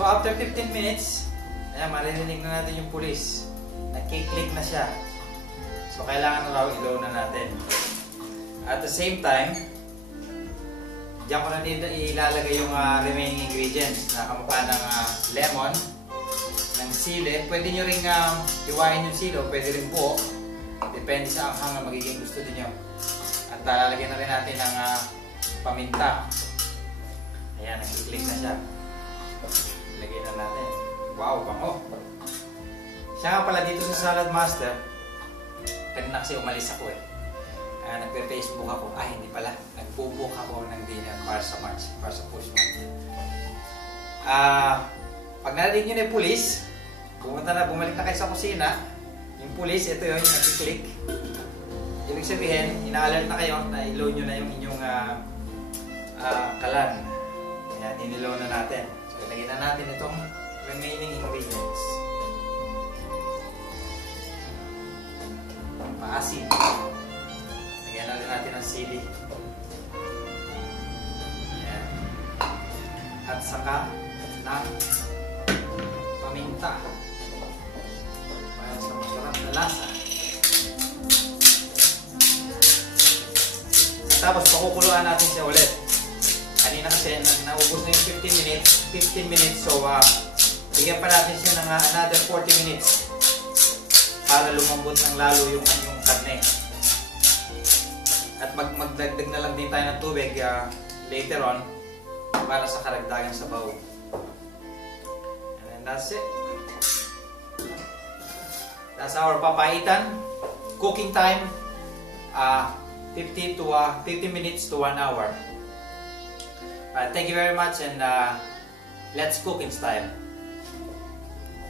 So after 15 minutes, ayan, maririnig na natin yung pulis. Nagkiklik na siya. So kailangan na raw i-low na natin. At the same time, diyan ko na dito ilalagay yung remaining ingredients na kamukha ng lemon, ng sili. Pwede nyo rin iwain yung sili o pwede rin buo. Depende sa anghang na magiging gusto niyo. At lalagyan na rin natin ng paminta. Ayan, nag-click na siya. Lagyan na natin. Wow, bango! Siya nga pala dito sa Salad Master, kanina kasi umalis ako nagpe-Facebook ako. Hindi pala. Nagbo-book ako ng dinner para sa March, para sa push month. Pag narinig nyo na yung police, bumalik na kayo sa kusina. Yung police, ito yun, yung nag-click. Ibig sabihin, ina-alert na kayo na i-load nyo na yung inyong kalan. Ayan, iniload na natin. So, ilagay na natin itong remaining ingredients. Maasin. Lagyan na rin natin ang sili. Ayan. At saka ng paminta. Para sa masarap na lasa. Tapos pakukuluan natin siya ulit. Kanina kasi naubos na yung 15 minutes. So bigyan pa natin siya ng another 40 minutes para lumambot ng lalo yung kanyang karne. At magdagdag na lang din tayo ng tubig later on para sa karagdagang sabaw. And that's it. That's our papaitan. Cooking time 50 minutes to 1 hour. Thank you very much, and let's cook in style.